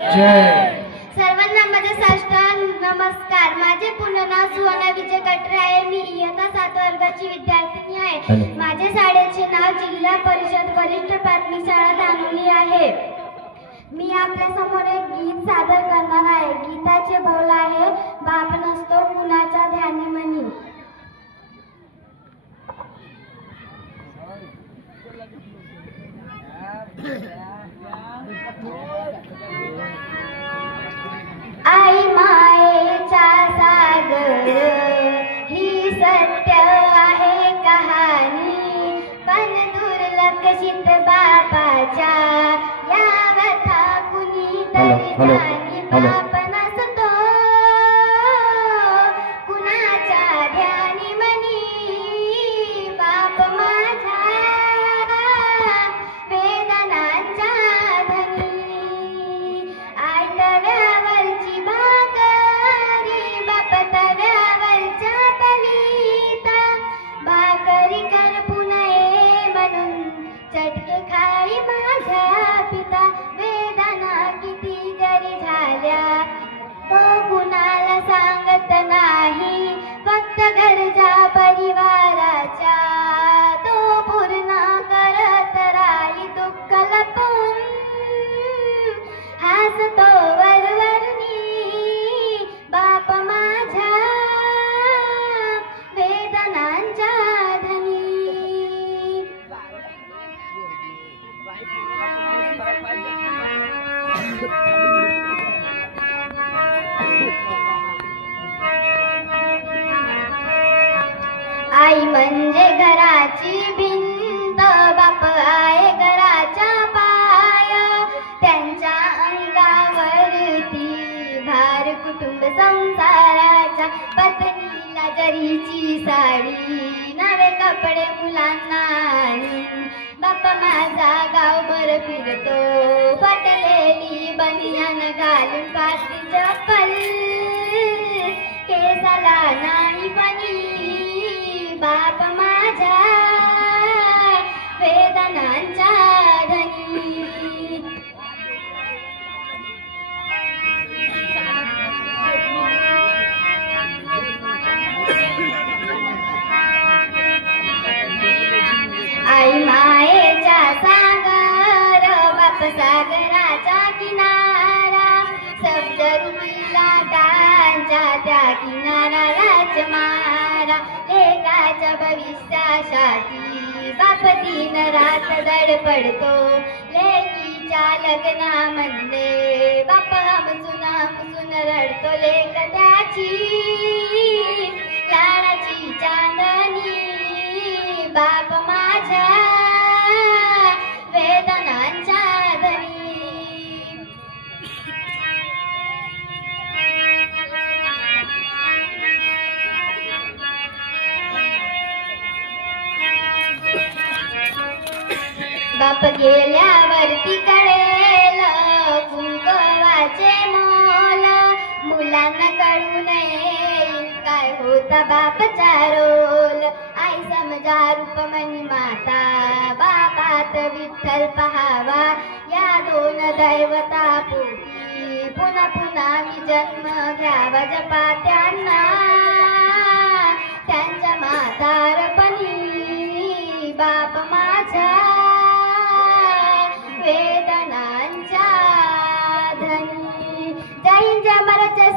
जय. सर्वांना माझे साष्टांग नमस्कार. माझे पूर्ण नाव सुवर्णा विजय कटरे आहे. मी इयत्ता 7 वर्गाची विद्यार्थिनी आहे. माझे शाळेचे नाव जिल्हा परिषद वरिष्ठ प्राथमिक शाळा धानोली आहे. मी आपल्या समोर एक गीत सादर करणार आहे. गीताचे बोल आहे, बाप नसतो कुणाचा ध्यानी म्हणी. आई मायेचा सागर ही सत्य आहे कहाणी, पण दुर्लक्षित बापाच्या या व्यथा कुणी तरी जाणी. बाप नसतो कुणाच्या ध्यानी म्हणी, बाप माझा वेदनांचा धनी. आई तव्यावरची भाकरी, बाप तव्यावरच्या पलिता, भाकरी करपू नये म्हणून चटके खाई माझा पिता. वेदना किती जरी झाल्या तो कुणाला सांगत नाही, फक्त घरच्या परिवाराच्या तो पूर्ण करत राही. दुःख लपून हसतो वरवरनी, बाप माझ्या वेदनांच्या धनी. आई म्हणजे घराची भिंत, बाप आहे घराचा पाय. त्यांच्या अंगावरती भार कुटुंब संसाराचा. पत्नीला जरीची साडी, नवे कपडे मुलांना आणि. बाप माझा गावभर फिरतो फाटलेली बनियान घालून, पाती चप्पल केसाला नाही बनी. बाप माझा वेदनांचा धनी. आई मायेचा सागर, बाप सागराचा किनारा. शब्द रुपीला टांचा त्या किनारालाच मारा. लेकाच्या भविष्यासाठी बाप दिन रात धडपडतो. लेकीच्या लग्नामध्ये बाप हमसून रडतो. लेक त्याची लाडाची चांदणी, बाप माझ्या वेदनांचा धनी. बाप गेल्यावरती कळेल कुंकवाचे मोल. मुलांना कळू नये काय होता बापचा रोल. आई समजा रूपमणी माता, बापात विठ्ठल पहावा. या दोन दैवता पोटी पुन्हा पुन्हा मी जन्म घ्यावा. जपा त्यांना त्यांच्या म्हातारपणी, बाप माझा वेदनांचा धनी. जय हिंद, जय महाराज, जय